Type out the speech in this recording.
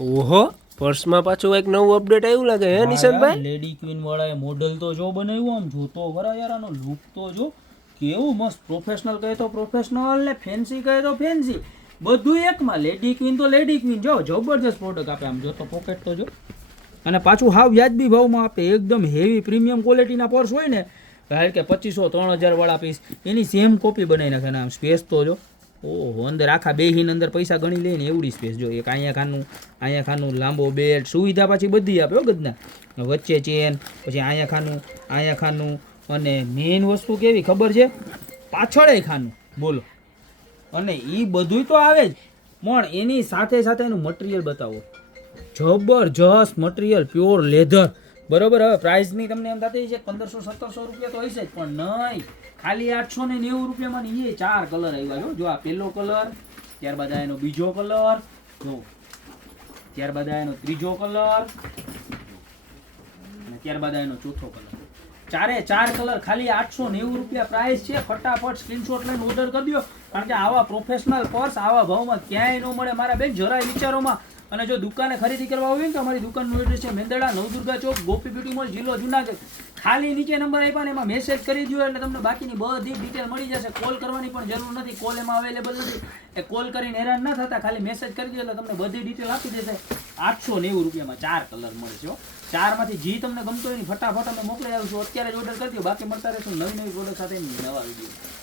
ઓહો, પર્સમાં પાછું એક નવું અપડેટ આવ્યું લાગે હે નિશાંતભાઈ? લેડી ક્વીન વાળાએ મોડલ તો જો બનાવ્યું, આમ જોતો ખરા યાર, આનો લુક તો જો કેવું મસ્ત. પ્રોફેશનલ કહે તો પ્રોફેશનલ ને ફેન્સી કહે તો ફેન્સી, બધું એકમાં. લેડી ક્વીન તો લેડી ક્વીન, જો જબરજસ્ત પ્રોડક્ટ આપે. આમ જો તો પોકેટ તો જો, અને પાછું હાવ વ્યાજબી ભાવમાં આપે. એકદમ હેવી પ્રીમિયમ ક્વોલિટીના પર્સ હોય ને, કારણ કે 2500-3000 વાળા પીસ, એની સેમ કોપી બનાવી નાખે. આમ સ્પેસ તો જો, ઓહો, અંદર આખા બેહીને અંદર પૈસા ગણી લે ને એવડી સ્પેસ. જો એક અહીંયા ખાનું લાંબો બેલ્ટ, સુવિધા પાછી બધી આપે હો ગદના. વચ્ચે ચેન, પછી અહીંયા ખાનું, અને મેઇન વસ્તુ કેવી ખબર છે, પાછળે ખાનું. બોલો, અને એ બધું તો આવે જ, પણ એની સાથે સાથે એનું મટીરિયલ બતાવો. જબરજસ્ત મટીરિયલ, પ્યોર લેધર. બરોબર. હવે પ્રાઇસની તમને એમ થતી છે 1500-1700 રૂપિયા તો હશે જ, પણ નહીં, ખાલી 890 રૂપિયામાં એ 4 કલર આવ્યા. જો આ પહેલો કલર, ત્યારબાદ આ એનો બીજો કલર, જો ત્યારબાદ આ એનો ત્રીજો કલર, અને ત્યારબાદ આ એનો ચોથો કલર. 4 કલર ખાલી 890 રૂપિયા પ્રાઇસ છે. ફટાફટ સ્ક્રીનશોટ લઈને ઓર્ડર કરી દો, કારણ કે આવા પ્રોફેશનલ પર્સ આવા ભાવમાં ક્યાંય ન મળે મારા બેન, જરાય વિચારોમાં. અને જો દુકાને ખરીદી કરવા હોય ને તો અમારી દુકાનનું એડ્રેસ છે મેંદરડા, નવદુર્ગા ચોક, ગોપી બ્યુટી મોલ, જિલ્લો જુનાગઢ. ખાલી નીચે નંબર આપ્યા ને એમાં મેસેજ કરી દો એટલે તમને બાકીની બધી ડિટેલ મળી જશે. કોલ કરવાની પણ જરૂર નથી, કોલ એમાં અવેલેબલ નથી. એ કોલ કરીને હેરાન ન થતા, ખાલી મેસેજ કરી દો એટલે તમને બધી ડિટેલ આપી દેશે. 890 રૂપિયામાં 4 કલર મળે છે. 4 માંથી જે તમને ગમતો હોય ફટાફટ અમે મોકલી આવીશું. અત્યારે જ ઓર્ડર કરી દો, બાકી મળતા રહેશું નવી પ્રોડક્ટ સાથે નવા વિડીયો.